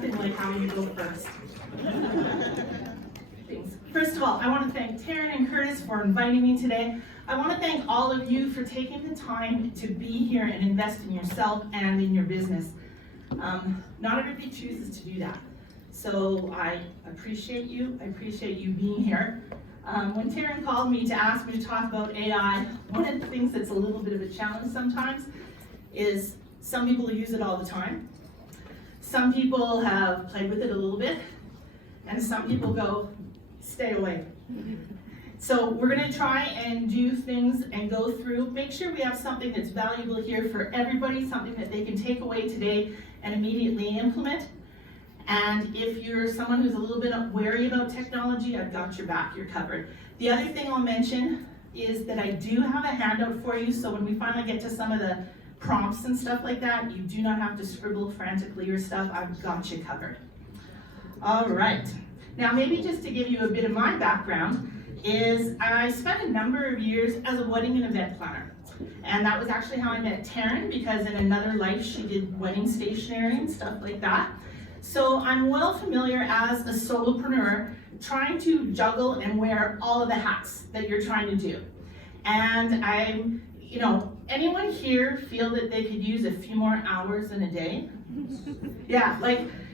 nothing like having you go first. Thanks. First of all, I want to thank Taryn and Curtis for inviting me today. I want to thank all of you for taking the time to be here and invest in yourself and in your business. Not everybody chooses to do that. So I appreciate you. I appreciate you being here. When Taryn called me to ask me to talk about AI, one of the things that's a little bit of a challenge sometimes is some people use it all the time. Some people have played with it a little bit, and some people go, stay away. So we're going to try and do things and go through, make sure we have something that's valuable here for everybody, something that they can take away today and immediately implement. And if you're someone who's a little bit wary about technology, I've got your back, you're covered. The other thing I'll mention is that I do have a handout for you, so when we finally get to some of the prompts and stuff like that, you do not have to scribble frantically or stuff. I've got you covered. All right. Now maybe just to give you a bit of my background is I spent a number of years as a wedding and event planner. And that was actually how I met Taryn, because in another life she did wedding stationery and stuff like that. So I'm well familiar as a solopreneur trying to juggle and wear all of the hats that you're trying to do. And I'm, anyone here feel that they could use a few more hours in a day? Yeah,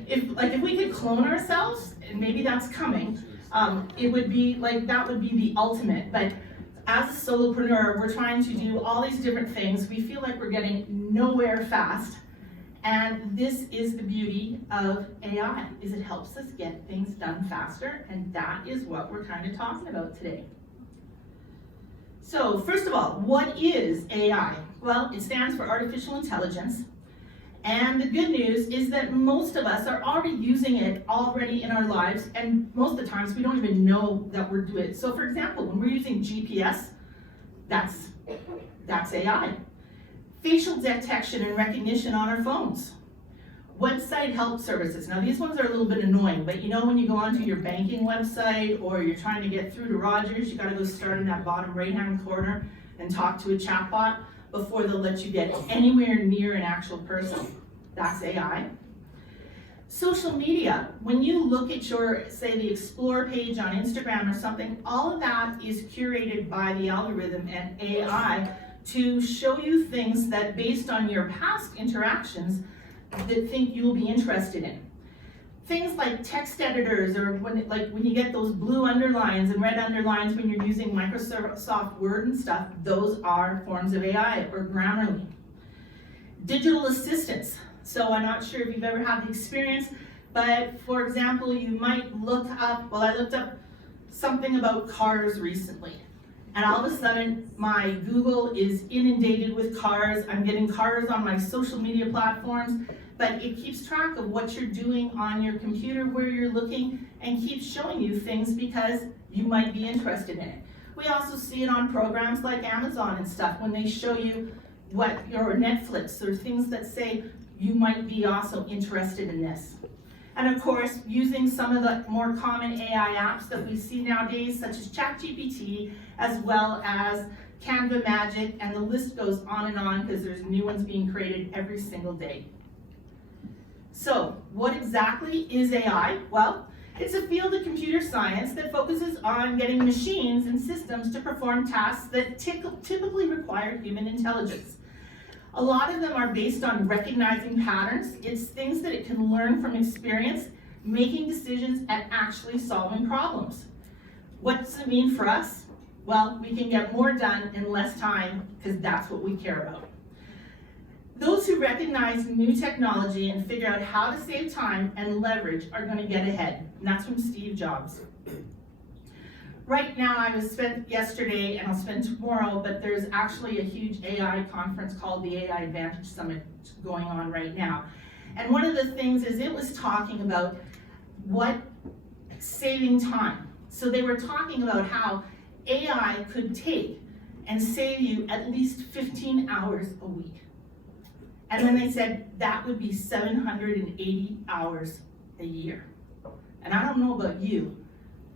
if we could clone ourselves, and maybe that's coming, it would be that would be the ultimate. But as a solopreneur, we're trying to do all these different things. We feel like we're getting nowhere fast. And this is the beauty of AI, is it helps us get things done faster, and that is what we're kind of talking about today. So first of all, what is AI? Well, it stands for artificial intelligence. And the good news is that most of us are already using it already in our lives, and most of the times we don't even know that we're doing it. So for example, when we're using GPS, that's AI. Facial detection and recognition on our phones. Website help services. Now these ones are a little bit annoying, but when you go onto your banking website or you're trying to get through to Rogers, you gotta go start in that bottom right-hand corner and talk to a chatbot before they'll let you get anywhere near an actual person. That's AI. Social media. When you look at your, say, the Explore page on Instagram or something, all of that is curated by the algorithm and AI to show you things that, based on your past interactions, that think you'll be interested in. Things like text editors, or when you get those blue underlines and red underlines when you're using Microsoft Word and stuff, those are forms of AI, or Grammarly. Digital assistants. So I'm not sure if you've ever had the experience, but for example, you might look up, I looked up something about cars recently. And all of a sudden, my Google is inundated with cars. I'm getting cars on my social media platforms, but it keeps track of what you're doing on your computer, where you're looking, and keeps showing you things because you might be interested in it. We also see it on programs like Amazon and stuff, when they show you or Netflix, or things that say you might be also interested in this. And of course, using some of the more common AI apps that we see nowadays, such as ChatGPT, as well as Canva Magic, and the list goes on because there's new ones being created every single day. So, what exactly is AI? Well, it's a field of computer science that focuses on getting machines and systems to perform tasks that typically require human intelligence. A lot of them are based on recognizing patterns. It's things that it can learn from experience, making decisions, and actually solving problems. What does it mean for us? Well, we can get more done in less time, because that's what we care about. Those who recognize new technology and figure out how to save time and leverage are going to get ahead. And that's from Steve Jobs. Right now, I was spent yesterday, and I'll spend tomorrow, but there's actually a huge AI conference called the AI Advantage Summit going on right now. And one of the things is it was talking about saving time. So they were talking about how AI could take and save you at least 15 hours a week. And then they said that would be 780 hours a year. And I don't know about you,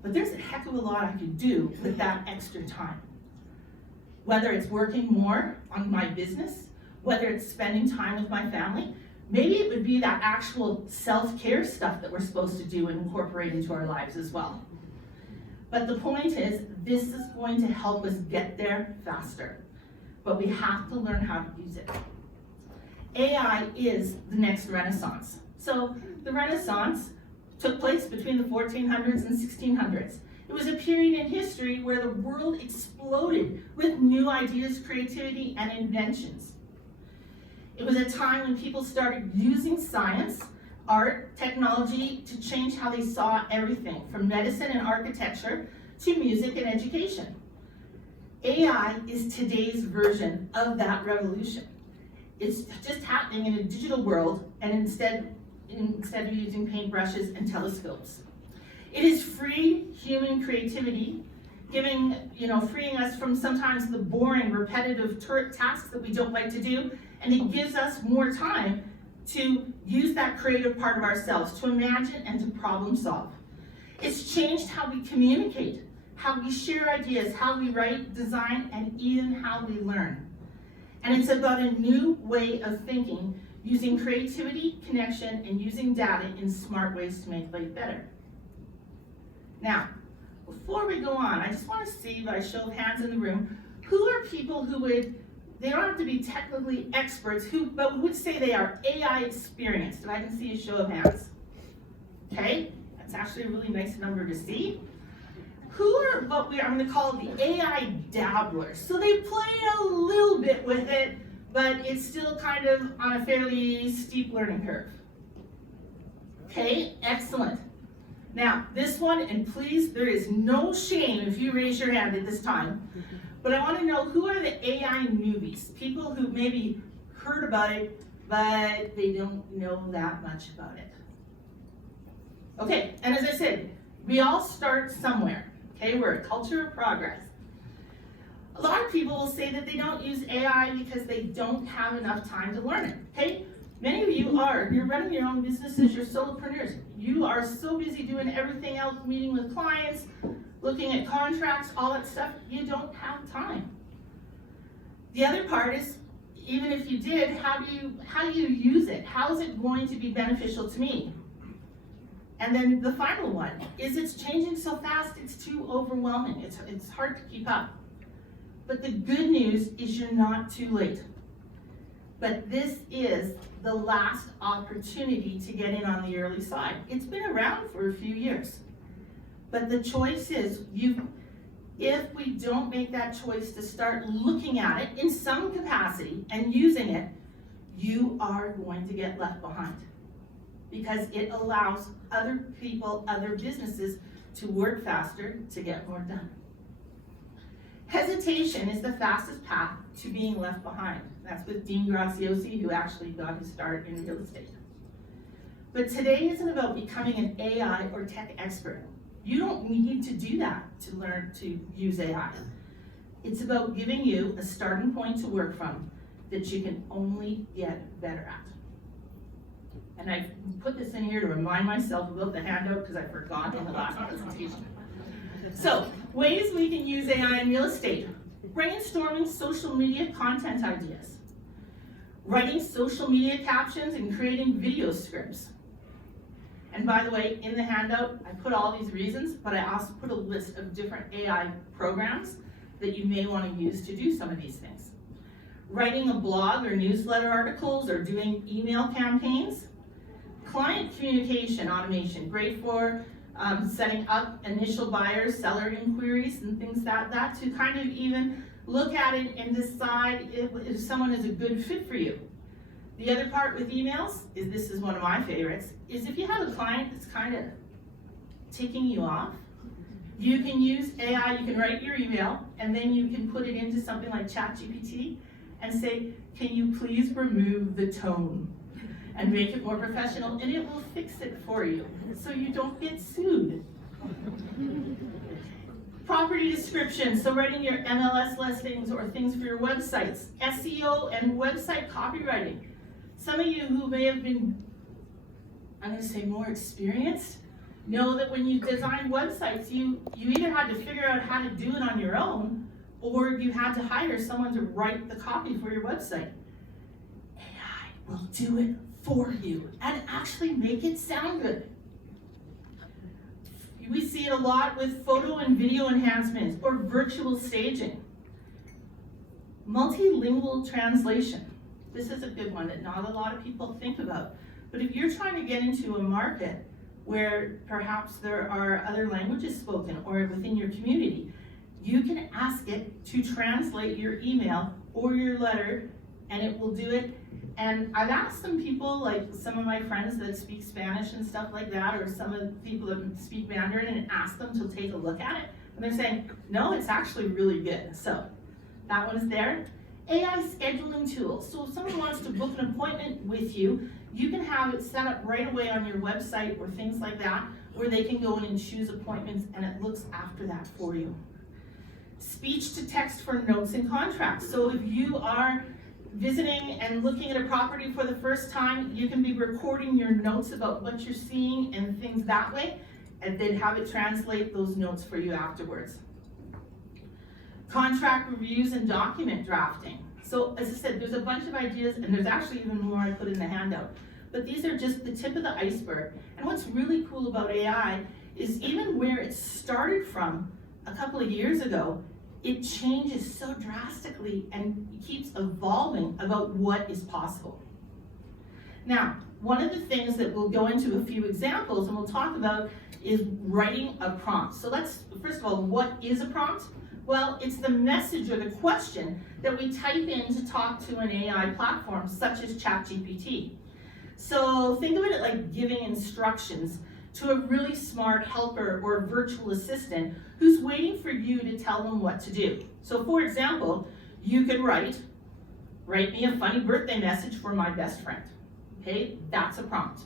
but there's a heck of a lot I could do with that extra time. Whether it's working more on my business, whether it's spending time with my family, Maybe it would be that actual self-care stuff that we're supposed to do and incorporate into our lives as well. But the point is, this is going to help us get there faster. But we have to learn how to use it. AI is the next renaissance. So the Renaissance took place between the 1400s and 1600s. It was a period in history where the world exploded with new ideas, creativity, and inventions. It was a time when people started using science, art, technology to change how they saw everything, from medicine and architecture to music and education. AI is today's version of that revolution. It's just happening in a digital world, and instead of using paintbrushes and telescopes. It has freed human creativity, freeing us from sometimes the boring, repetitive tasks that we don't like to do, and it gives us more time to use that creative part of ourselves, to imagine and to problem solve. It's changed how we communicate, how we share ideas, how we write, design, and even how we learn. And it's about a new way of thinking, using creativity, connection, and using data in smart ways to make life better. Now, before we go on, I just want to see by show of hands in the room, who are people who they don't have to be technically experts, but would say they are AI experienced? If I can see a show of hands. Okay, that's actually a really nice number to see. Who are I'm going to call the AI dabblers? So they play a little bit with it, but it's still kind of on a fairly steep learning curve. Okay, excellent. Now, this one, and please, there is no shame if you raise your hand at this time, but I want to know, who are the AI newbies? People who maybe heard about it, but they don't know that much about it. Okay, and as I said, we all start somewhere. Okay, we're a culture of progress. A lot of people will say that they don't use AI because they don't have enough time to learn it. Okay, many of you you're running your own businesses, you're solopreneurs. You are so busy doing everything else, meeting with clients, looking at contracts, all that stuff, you don't have time. The other part is, even if you did, how do you use it? How is it going to be beneficial to me? And then the final one is, it's changing so fast, it's too overwhelming. It's hard to keep up. But the good news is you're not too late. But this is the last opportunity to get in on the early side. It's been around for a few years. But the choice is, if we don't make that choice to start looking at it in some capacity and using it, you are going to get left behind. Because it allows other people, other businesses to work faster, to get more done. Hesitation is the fastest path to being left behind. That's with Dean Graziosi, who actually got his start in real estate. But today isn't about becoming an AI or tech expert. You don't need to do that to learn to use AI. It's about giving you a starting point to work from that you can only get better at. And I put this in here to remind myself about the handout because I forgot in the last presentation. So, ways we can use AI in real estate. Brainstorming social media content ideas. Writing social media captions and creating video scripts. And by the way, in the handout, I put all these reasons, but I also put a list of different AI programs that you may want to use to do some of these things. Writing a blog or newsletter articles or doing email campaigns. Client communication automation, great for setting up initial buyers, seller inquiries, and things like that to kind of even look at it and decide if someone is a good fit for you. The other part with emails, this is one of my favorites, is if you have a client that's kind of ticking you off, you can use AI, you can write your email, and then you can put it into something like ChatGPT and say, can you please remove the tone? And make it more professional, and it will fix it for you, so you don't get sued. Property description, so writing your MLS listings or things for your websites. SEO and website copywriting. Some of you who may have been, I'm going to say more experienced, know that when you design websites, you either had to figure out how to do it on your own, or you had to hire someone to write the copy for your website. AI will do it for you and actually make it sound good. We see it a lot with photo and video enhancements or virtual staging. Multilingual translation. This is a good one that not a lot of people think about. But if you're trying to get into a market where perhaps there are other languages spoken or within your community, you can ask it to translate your email or your letter, and it will do it. And I've asked some people, like some of my friends that speak Spanish and stuff like that, or some of the people that speak Mandarin, and asked them to take a look at it, and they're saying, no, it's actually really good. So that one is there. AI scheduling tools. So if someone wants to book an appointment with you, you can have it set up right away on your website or things like that, where they can go in and choose appointments, and it looks after that for you. Speech to text for notes and contracts. So if you are visiting and looking at a property for the first time, you can be recording your notes about what you're seeing and things that way, and then have it translate those notes for you afterwards. Contract reviews and document drafting. So as I said, there's a bunch of ideas, and there's actually even more I put in the handout. But these are just the tip of the iceberg. And what's really cool about AI is even where it started from a couple of years ago, it changes so drastically and keeps evolving about what is possible. Now, one of the things that we'll go into a few examples and we'll talk about is writing a prompt. So let's, first of all, what is a prompt? Well, it's the message or the question that we type in to talk to an AI platform such as ChatGPT. So think of it like giving instructions to a really smart helper or virtual assistant who's waiting for you to tell them what to do. So for example, you could write me a funny birthday message for my best friend. Okay, that's a prompt.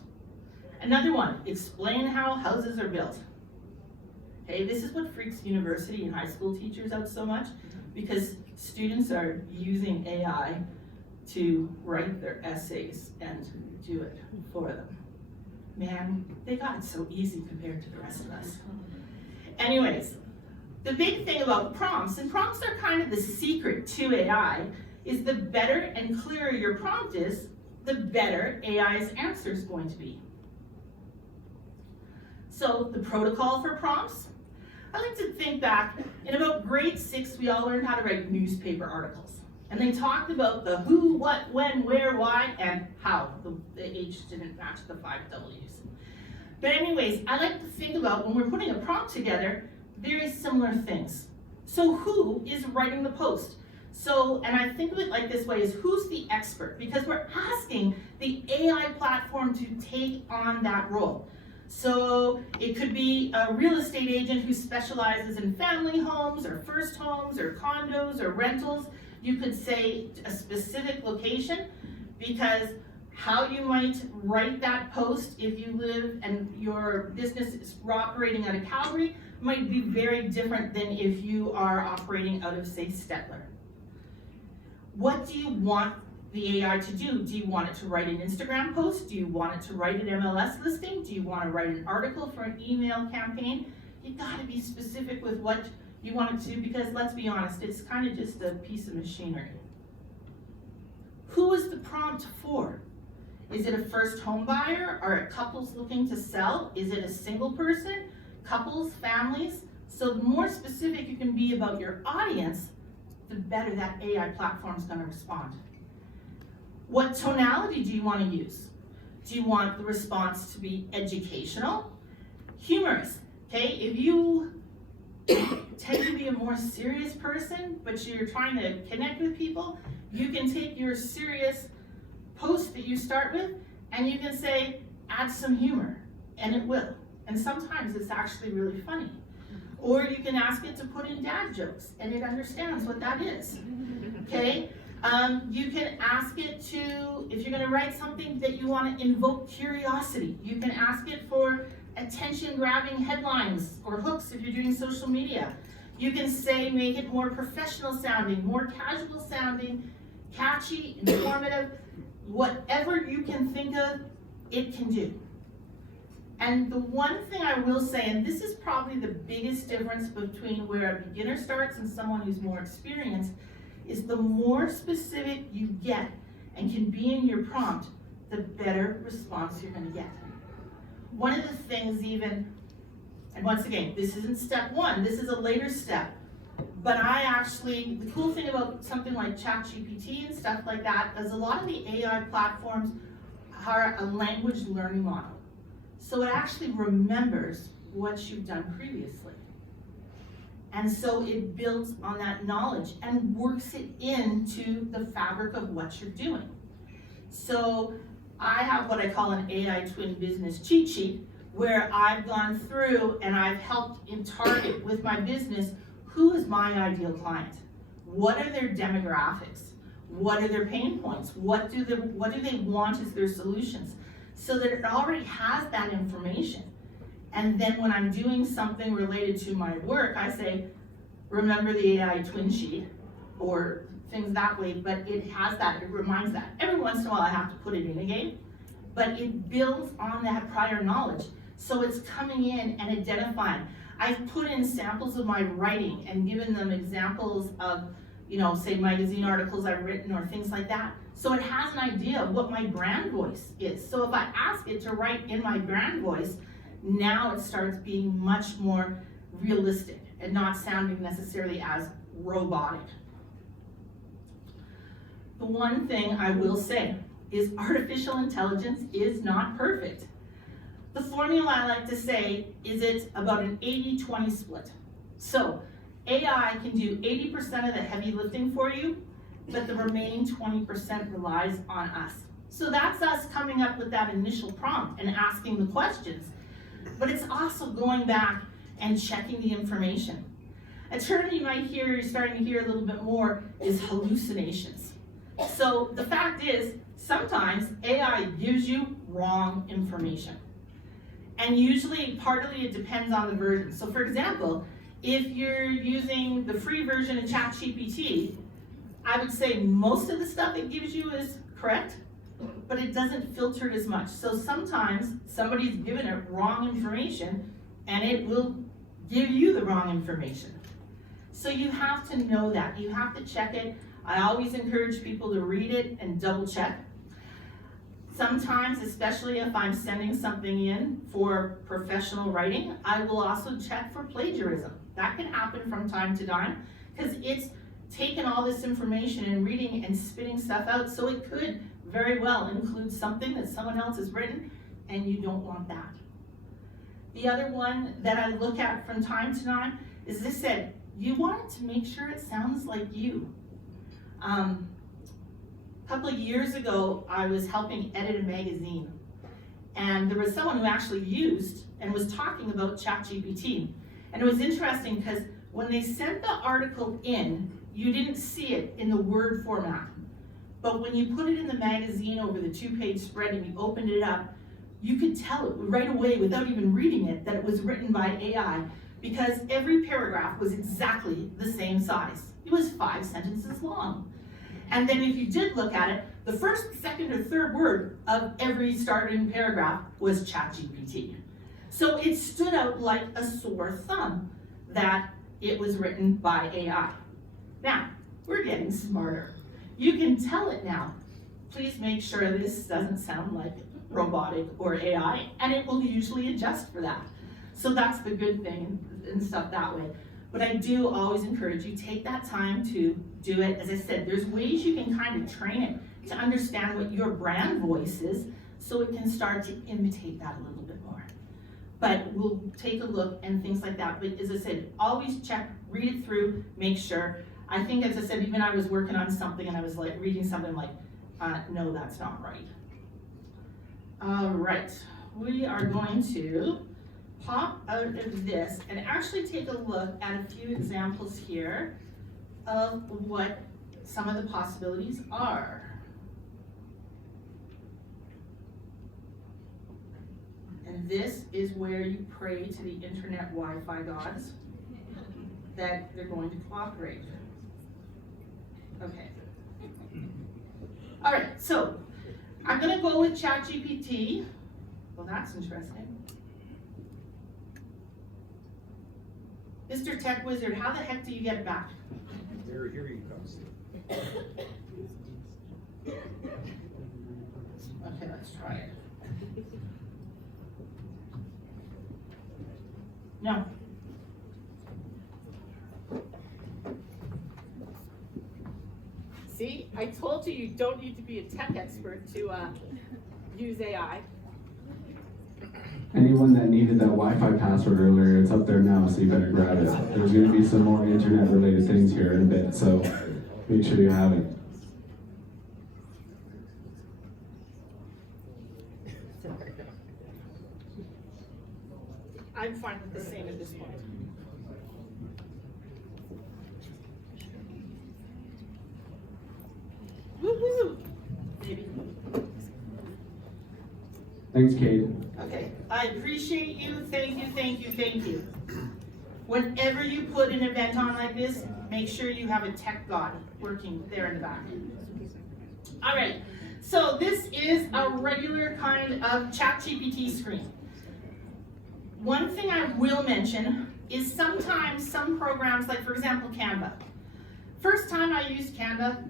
Another one, explain how houses are built. Okay, this is what freaks university and high school teachers out so much, because students are using AI to write their essays and do it for them. Man, they got it so easy compared to the rest of us. Anyways, the big thing about prompts, and prompts are kind of the secret to AI, is the better and clearer your prompt is, the better AI's answer is going to be. So the protocol for prompts, I like to think back, in about grade 6, we all learned how to write newspaper articles. And they talked about the who, what, when, where, why, and how. The H didn't match the 5 W's. But anyways, I like to think about when we're putting a prompt together, very similar things. So who is writing the post? So, and I think of it like this way, is who's the expert? Because we're asking the AI platform to take on that role. So it could be a real estate agent who specializes in family homes or first homes or condos or rentals. You could say a specific location, because how you might write that post if you live and your business is operating out of Calgary might be very different than if you are operating out of, say, Stettler. What do you want the AI to do? Do you want it to write an Instagram post? Do you want it to write an MLS listing? Do you want to write an article for an email campaign? You gotta be specific with what you want it to do, because let's be honest, it's kind of just a piece of machinery. Who is the prompt for? Is it a first home buyer? Are couples looking to sell? Is it a single person? Couples, families? So the more specific you can be about your audience, the better that AI platform is going to respond. What tonality do you want to use? Do you want the response to be educational? Humorous, okay? If you tend to be a more serious person, but you're trying to connect with people, you can take your serious post that you start with, and you can say, add some humor, and it will. And sometimes it's actually really funny. Or you can ask it to put in dad jokes, and it understands what that is, okay? You can ask it to, if you're gonna write something that you wanna invoke curiosity, you can ask it for attention-grabbing headlines or hooks if you're doing social media. You can say, make it more professional sounding, more casual sounding, catchy, informative, whatever you can think of, it can do. And the one thing I will say, and this is probably the biggest difference between where a beginner starts and someone who's more experienced, is the more specific you get and can be in your prompt, the better response you're going to get. One of the things even, and once again, this isn't step one, this is a later step, but the cool thing about something like ChatGPT and stuff like that is a lot of the AI platforms are a language learning model. So it actually remembers what you've done previously. And so it builds on that knowledge and works it into the fabric of what you're doing. So I have what I call an AI twin business cheat sheet, where I've gone through and I've helped in target with my business, who is my ideal client? What are their demographics? What are their pain points? What do they want as their solutions? So that it already has that information. And then when I'm doing something related to my work, I say, remember the AI twin sheet, or things that way, but it has that, it reminds that. Every once in a while I have to put it in again, but it builds on that prior knowledge. So it's coming in and identifying. I've put in samples of my writing and given them examples of, say magazine articles I've written or things like that. So it has an idea of what my brand voice is. So if I ask it to write in my brand voice, now it starts being much more realistic and not sounding necessarily as robotic. The one thing I will say is artificial intelligence is not perfect. The formula I like to say is it's about an 80-20 split. So AI can do 80% of the heavy lifting for you, but the remaining 20% relies on us. So that's us coming up with that initial prompt and asking the questions. But it's also going back and checking the information. A term you might hear, you're starting to hear a little bit more, is hallucinations. So the fact is, sometimes AI gives you wrong information. And usually, partly it depends on the version. So for example, if you're using the free version of ChatGPT, I would say most of the stuff it gives you is correct, but it doesn't filter it as much. So sometimes somebody's given it wrong information and it will give you the wrong information. So you have to know that, you have to check it. I always encourage people to read it and double check. Sometimes, especially if I'm sending something in for professional writing, I will also check for plagiarism. That can happen from time to time because it's taken all this information and reading and spitting stuff out, so it could very well include something that someone else has written, and you don't want that. The other one that I look at from time to time is this said, you want to make sure it sounds like you. A couple of years ago, I was helping edit a magazine, and there was someone who actually used and was talking about ChatGPT. And it was interesting because when they sent the article in, you didn't see it in the Word format. But when you put it in the magazine over the 2-page spread and you opened it up, you could tell it right away without even reading it that it was written by AI, because every paragraph was exactly the same size. It was 5 sentences long. And then if you did look at it, the first, second, or third word of every starting paragraph was ChatGPT. So it stood out like a sore thumb that it was written by AI. Now, we're getting smarter. You can tell it now, please make sure this doesn't sound like robotic or AI, and it will usually adjust for that. So that's the good thing and stuff that way. But I do always encourage you, take that time to do it. As I said, there's ways you can kind of train it to understand what your brand voice is, so it can start to imitate that a little bit more. But we'll take a look and things like that. But as I said, always check, read it through, make sure. I think, as I said, even I was working on something and I was like reading something like, no, that's not right. All right, we are going to pop out of this and actually take a look at a few examples here of what some of the possibilities are. And this is where you pray to the internet Wi-Fi gods that they're going to cooperate. Okay. All right, so I'm gonna go with ChatGPT. Well, that's interesting. Mr. Tech Wizard, how the heck do you get it back? Here he comes. Okay. Okay, let's try it. No. See, I told you don't need to be a tech expert to use AI. Anyone that needed that Wi-Fi password earlier, it's up there now, so you better grab it. There's going to be some more internet-related things here in a bit, so make sure you have it. I'm fine with the same at this point. Woohoo! Maybe. Thanks, Kate. Okay, I appreciate you, thank you, thank you, thank you. Whenever you put an event on like this, make sure you have a tech guy working there in the back. All right, so this is a regular kind of ChatGPT screen. One thing I will mention is sometimes some programs, like for example Canva. First time I used Canva,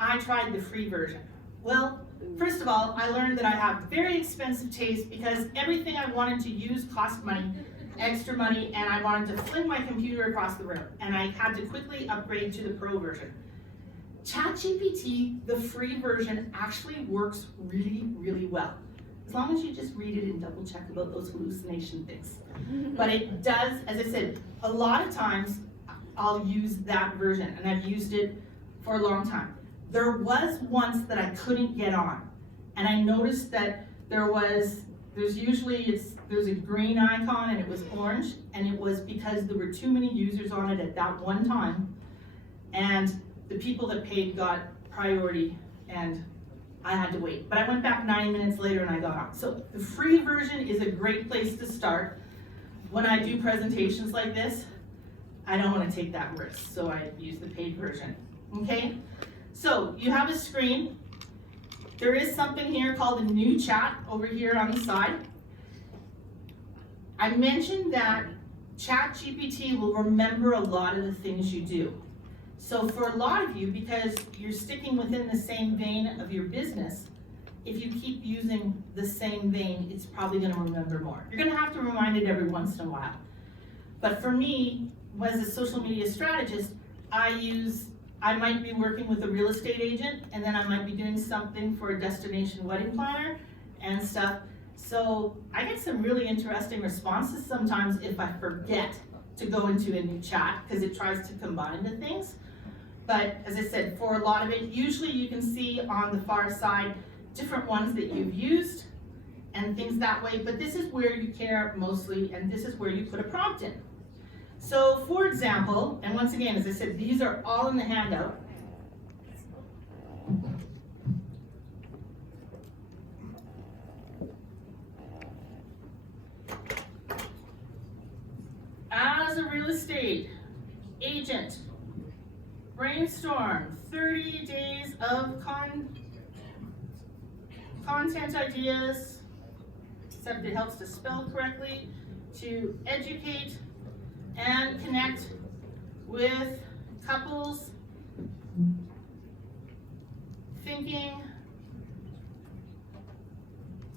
I tried the free version. Well, first of all, I learned that I have very expensive taste because everything I wanted to use cost money, extra money, and I wanted to fling my computer across the room, and I had to quickly upgrade to the pro version. ChatGPT, the free version, actually works really, really well. As long as you just read it and double check about those hallucination things. But it does, as I said, a lot of times I'll use that version, and I've used it for a long time. There was once that I couldn't get on, and I noticed that there's a green icon and it was orange, and it was because there were too many users on it at that one time, and the people that paid got priority, and I had to wait. But I went back 90 minutes later and I got on. So the free version is a great place to start. When I do presentations like this, I don't want to take that risk, so I use the paid version, okay? So you have a screen. There is something here called a new chat over here on the side. I mentioned that ChatGPT will remember a lot of the things you do. So for a lot of you, because you're sticking within the same vein of your business, if you keep using the same vein, it's probably going to remember more. You're going to have to remind it every once in a while. But for me, as a social media strategist, I might be working with a real estate agent, and then I might be doing something for a destination wedding planner and stuff. So I get some really interesting responses sometimes if I forget to go into a new chat, because it tries to combine the things. But as I said, for a lot of it, usually you can see on the far side different ones that you've used and things that way, but this is where you care mostly, and this is where you put a prompt in. So for example, and once again, as I said, these are all in the handout. As a real estate agent, brainstorm 30 days of content ideas, except it helps to spell correctly, to educate and connect with couples thinking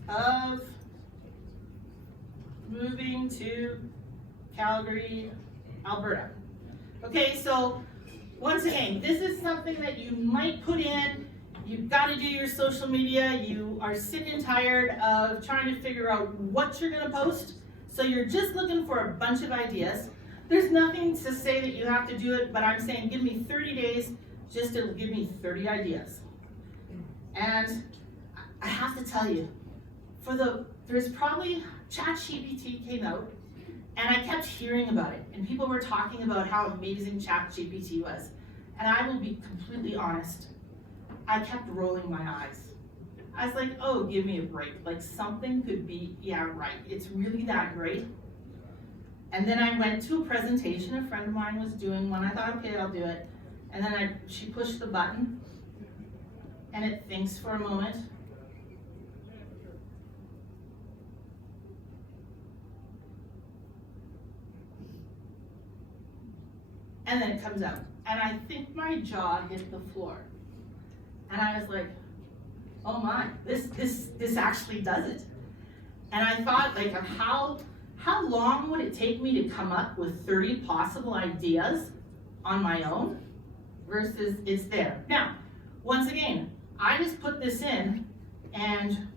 of moving to Calgary, Alberta. Okay, so once again, this is something that you might put in. You've got to do your social media. You are sick and tired of trying to figure out what you're going to post. So you're just looking for a bunch of ideas. There's nothing to say that you have to do it, but I'm saying give me 30 days, just to give me 30 ideas. And I have to tell you, there's probably ChatGPT came out, and I kept hearing about it, and people were talking about how amazing ChatGPT was. And I will be completely honest, I kept rolling my eyes. I was like, oh, give me a break. Like something could be, yeah, right. It's really that great. And then I went to a presentation, a friend of mine was doing one. I thought, okay, I'll do it. And then she pushed the button, and it thinks for a moment. And then it comes out. And I think my jaw hit the floor. And I was like, oh my, this actually does it. And I thought, like, how long would it take me to come up with 30 possible ideas on my own versus it's there. Now, once again, I just put this in and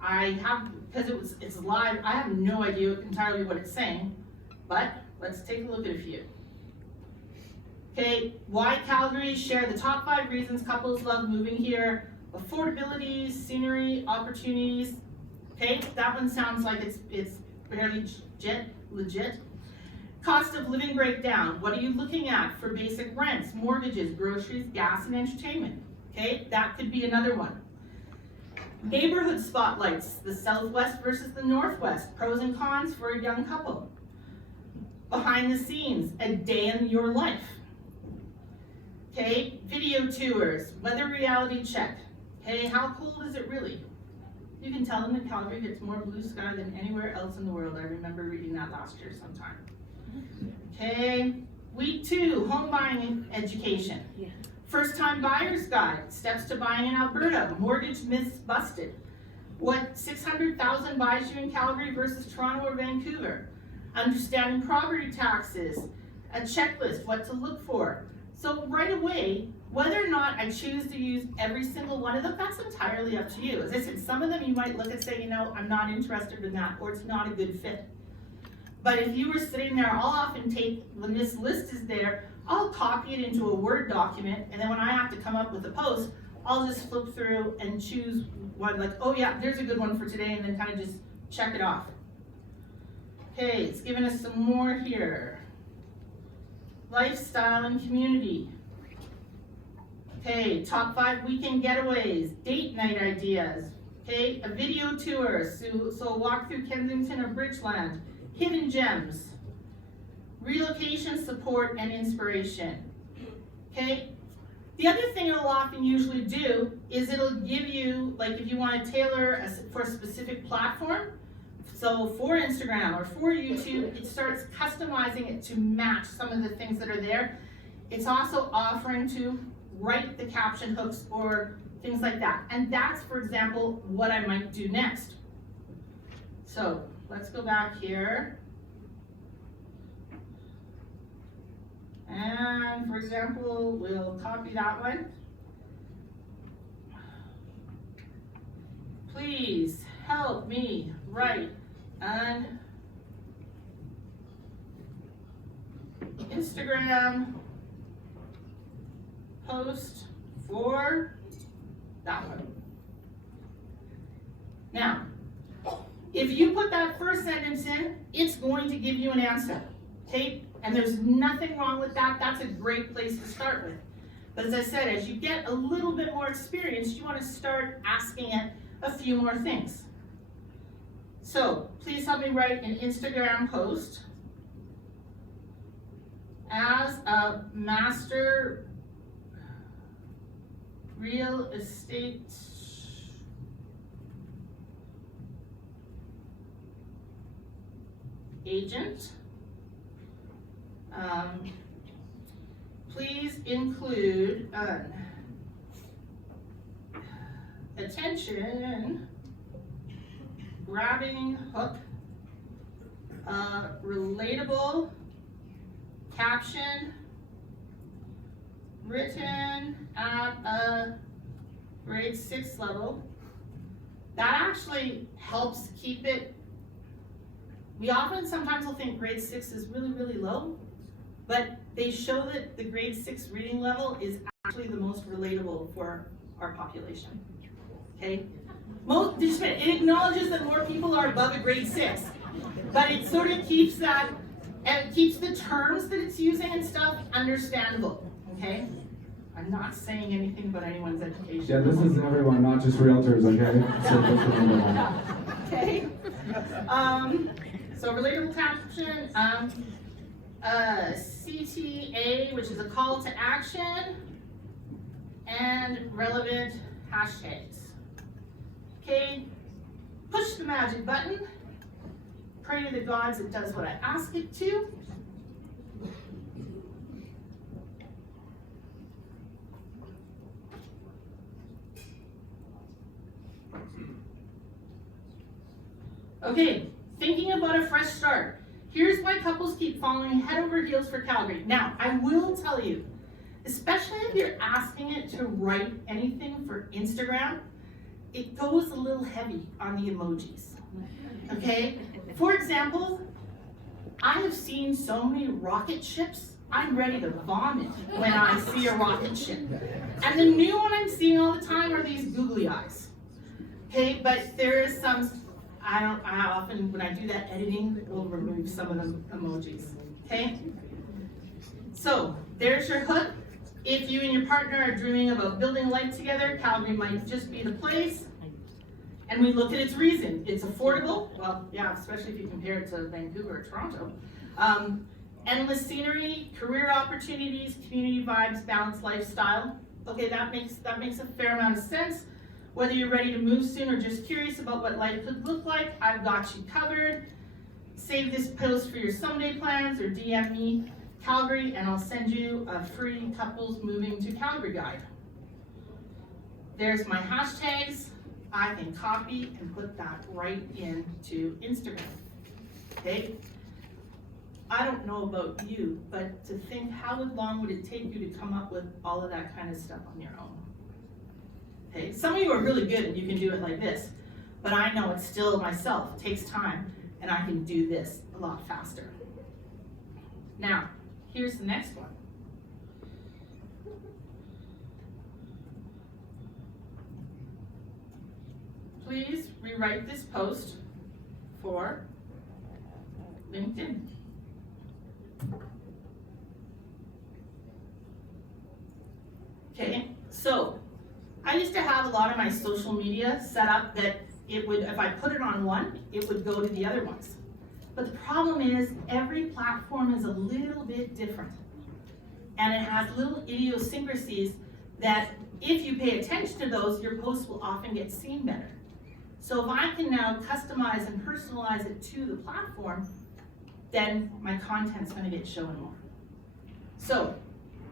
I have, because it's live, I have no idea entirely what it's saying, but let's take a look at a few. Okay, why Calgary? Share the top 5 reasons couples love moving here. Affordability, scenery, opportunities. Okay, that one sounds like it's fairly legit. Cost of living breakdown. What are you looking at for basic rents, mortgages, groceries, gas, and entertainment? Okay, that could be another one. Neighborhood spotlights, the Southwest versus the Northwest, pros and cons for a young couple. Behind the scenes, a day in your life. Okay, video tours, weather reality check. Okay, how cold is it really? You can tell them that Calgary gets more blue sky than anywhere else in the world. I remember reading that last year sometime. Okay, week 2, home buying education. Yeah. First time buyer's guide, steps to buying in Alberta, mortgage myths busted. What 600,000 buys you in Calgary versus Toronto or Vancouver. Understanding property taxes, a checklist, what to look for. So right away, whether or not I choose to use every single one of them, that's entirely up to you. As I said, some of them you might look and say, you know, I'm not interested in that, or it's not a good fit. But if you were sitting there, I'll often take, when this list is there, I'll copy it into a Word document, and then when I have to come up with a post, I'll just flip through and choose one, like, oh yeah, there's a good one for today, and then kind of just check it off. Okay, it's giving us some more here. Lifestyle and community. Okay, top 5 weekend getaways, date night ideas. Okay, a video tour, so walk through Kensington or Bridgeland, hidden gems, relocation support and inspiration. Okay, the other thing it'll often usually do is it'll give you, like if you want to tailor for a specific platform, so for Instagram or for YouTube, it starts customizing it to match some of the things that are there. It's also offering to write the caption hooks or things like that. And that's, for example, what I might do next. So let's go back here. And for example, we'll copy that one. Please help me write an Instagram post for that one. Now, if you put that first sentence in, it's going to give you an answer, okay? And there's nothing wrong with that. That's a great place to start with. But as I said, as you get a little bit more experience, you want to start asking it a few more things. So, please help me write an Instagram post as a master real estate agent. Please include attention grabbing hook, relatable caption written at a grade 6 level. That actually helps keep it. We often sometimes will think grade 6 is really, really low, but they show that the grade 6 reading level is actually the most relatable for our population. Okay? It acknowledges that more people are above a grade 6, but it sort of keeps that, and it keeps the terms that it's using and stuff understandable. Okay? I'm not saying anything about anyone's education. Yeah, this is everyone, not just realtors, okay? So just remember that. Okay. So relatable caption, CTA, which is a call to action, and relevant hashtags. Okay, push the magic button, pray to the gods it does what I ask it to. Okay, thinking about a fresh start. Here's why couples keep falling head over heels for Calgary. Now, I will tell you, especially if you're asking it to write anything for Instagram, it goes a little heavy on the emojis, okay? For example, I have seen so many rocket ships, I'm ready to vomit when I see a rocket ship. And the new one I'm seeing all the time are these googly eyes, okay? But there is some, I often, when I do that editing, will remove some of the emojis, okay? So, there's your hook. If you and your partner are dreaming about building life together, Calgary might just be the place. And we look at its reason. It's affordable, well, yeah, especially if you compare it to Vancouver or Toronto. Endless scenery, career opportunities, community vibes, balanced lifestyle. Okay, that makes a fair amount of sense. Whether you're ready to move soon or just curious about what life could look like, I've got you covered. Save this post for your someday plans or DM me Calgary and I'll send you a free couples moving to Calgary guide. There's my hashtags. I can copy and put that right into Instagram, okay? I don't know about you, but to think how long would it take you to come up with all of that kind of stuff on your own? Okay, some of you are really good and you can do it like this, but I know it's still myself, it takes time, and I can do this a lot faster. Now, here's the next one. Please rewrite this post for LinkedIn. Okay, so I used to have a lot of my social media set up that it would, if I put it on one, it would go to the other ones. But the problem is every platform is a little bit different. And it has little idiosyncrasies that if you pay attention to those, your posts will often get seen better. So if I can now customize and personalize it to the platform, then my content's gonna get shown more. So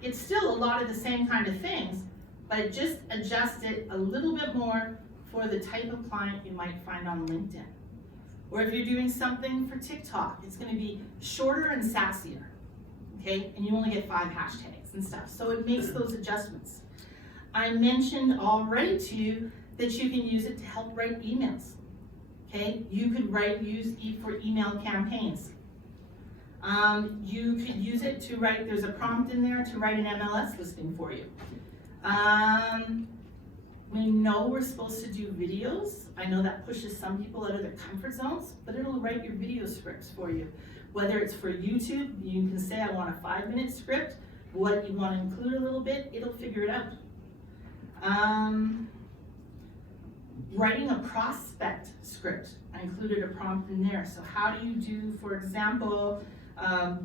it's still a lot of the same kind of things, but just adjust it a little bit more for the type of client you might find on LinkedIn. Or if you're doing something for TikTok, it's gonna be shorter and sassier, okay? And you only get 5 hashtags and stuff, so it makes those adjustments. I mentioned already to you that you can use it to help write emails, okay? You could use it for email campaigns. You could use it to write, there's a prompt in there to write an MLS listing for you. We know we're supposed to do videos. I know that pushes some people out of their comfort zones, but it'll write your video scripts for you. Whether it's for YouTube, you can say I want a 5-minute script, what you want to include a little bit, it'll figure it out. Writing a prospect script, I included a prompt in there. So how do you do, for example,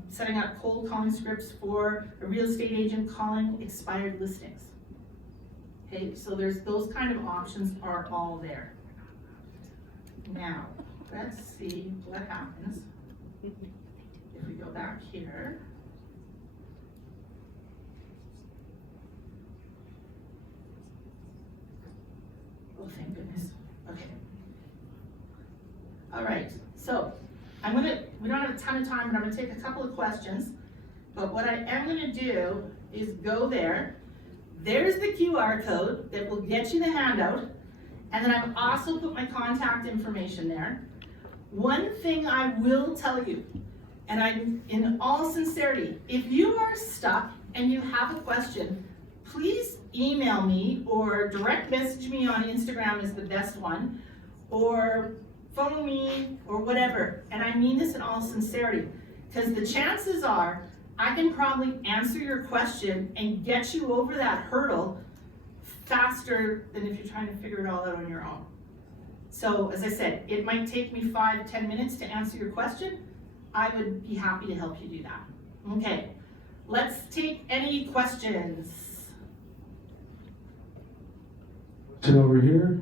setting up cold calling scripts for a real estate agent calling expired listings? Okay, so there's those kind of options are all there. Now, let's see what happens if we go back here. Oh, thank goodness. Okay. All right, so we don't have a ton of time, but I'm gonna take a couple of questions. But what I am gonna do is go there. There's the QR code that will get you the handout. And then I've also put my contact information there. One thing I will tell you, and I'm in all sincerity, if you are stuck and you have a question, please email me or direct message me on Instagram is the best one, or phone me or whatever. And I mean this in all sincerity, because the chances are I can probably answer your question and get you over that hurdle faster than if you're trying to figure it all out on your own. So as I said, it might take me 5-10 minutes to answer your question. I would be happy to help you do that. Okay, let's take any questions. Over here.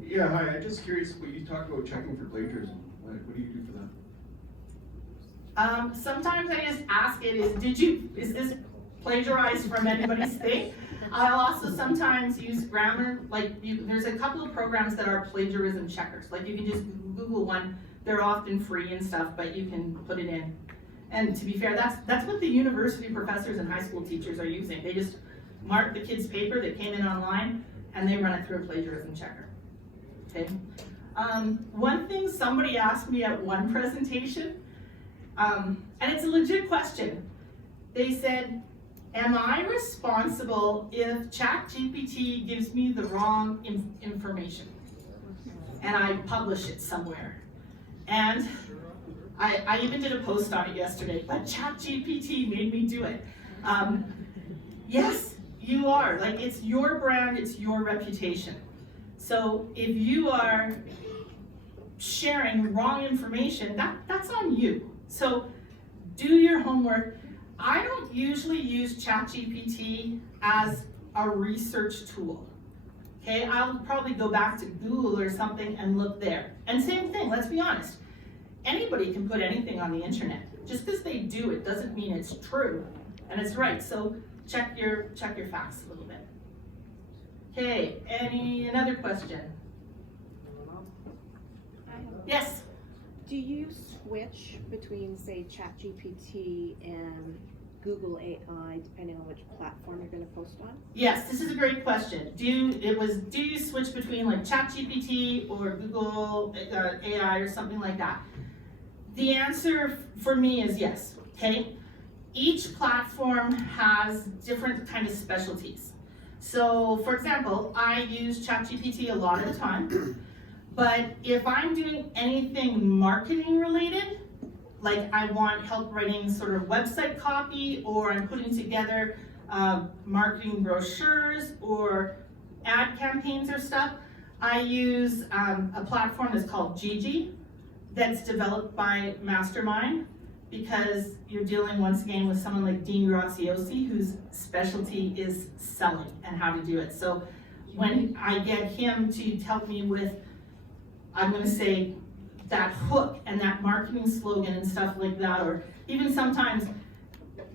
Yeah, hi, I'm just curious, what you talked about checking for plagiarism. What do you do for that? Sometimes I just ask it, is this plagiarized from anybody's thing? I'll also sometimes use grammar, there's a couple of programs that are plagiarism checkers. Like you can just Google one, they're often free and stuff, but you can put it in. And to be fair, that's what the university professors and high school teachers are using. They just mark the kid's paper that came in online and they run it through a plagiarism checker, okay? One thing somebody asked me at one presentation, and it's a legit question. They said, am I responsible if ChatGPT gives me the wrong information and I publish it somewhere? And I even did a post on it yesterday, but ChatGPT made me do it. Yes, you are. Like, it's your brand, it's your reputation. So if you are sharing wrong information, that's on you. So do your homework. I don't usually use ChatGPT as a research tool. Okay, I'll probably go back to Google or something and look there. And same thing, let's be honest. Anybody can put anything on the internet. Just because they do it doesn't mean it's true and it's right. So check your facts a little bit. Okay, another question? Yes? Do you switch between, say, ChatGPT and Google AI, depending on which platform you're going to post on? Yes, this is a great question. Do you switch between like ChatGPT or Google AI or something like that? The answer for me is yes, okay? Each platform has different kind of specialties. So for example, I use ChatGPT a lot of the time, but if I'm doing anything marketing related, like I want help writing sort of website copy, or I'm putting together marketing brochures or ad campaigns or stuff, I use a platform that's called Gigi, that's developed by Mastermind, because you're dealing once again with someone like Dean Graziosi, whose specialty is selling and how to do it. So when I get him to help me with, I'm gonna say, that hook and that marketing slogan and stuff like that, or even sometimes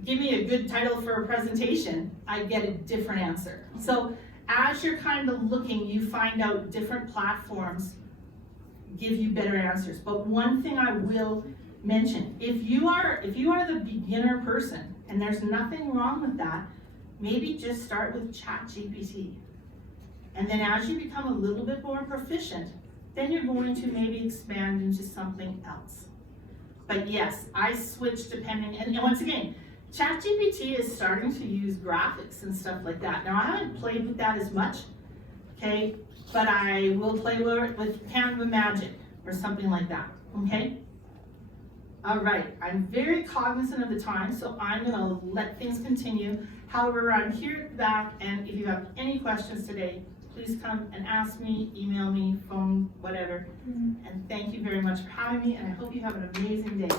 give me a good title for a presentation, I get a different answer. So as you're kind of looking, you find out different platforms give you better answers. But one thing I will mention, if you are the beginner person, and there's nothing wrong with that, maybe just start with ChatGPT. And then as you become a little bit more proficient, then you're going to maybe expand into something else. But yes, I switch depending, and once again, ChatGPT is starting to use graphics and stuff like that. Now I haven't played with that as much, okay? But I will play with Canva Magic or something like that, okay? All right, I'm very cognizant of the time, so I'm gonna let things continue. However, I'm here at the back, and if you have any questions today, please come and ask me, email me, phone, whatever. And thank you very much for having me, and I hope you have an amazing day.